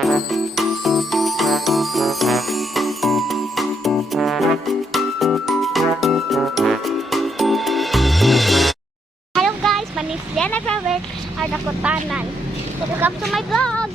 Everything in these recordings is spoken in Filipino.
Hello guys, my name is Lian at Nakutanan. Welcome to my vlog.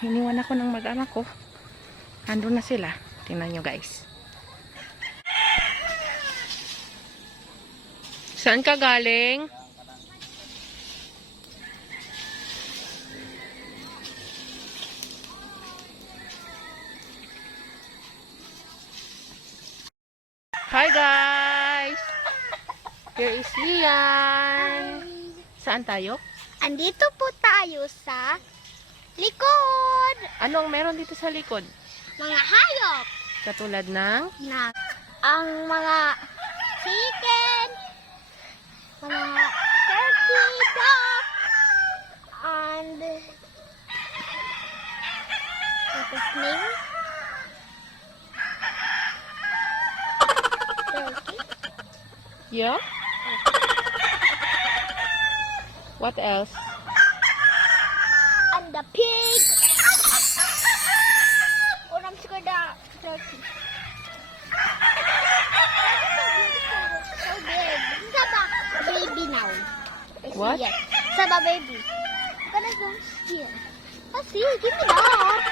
Hiniwan ako ng mag-anak ko. Andun na sila. Tingnan nyo guys. Saan ka galing? Hi guys! Here is Lian. Saan tayo? Andito po tayo sa likod. Anong meron dito sa likod? Mga hayop. Katulad ng? Ang mga chicken, mga turkey, duck, and what's his name? Turkey. Yeah? What else? And the pig. Oh, I'm scared of turkey. So big. Saba baby now. What? Yes. Saba baby. I'm gonna go here. Oh, see, give me that.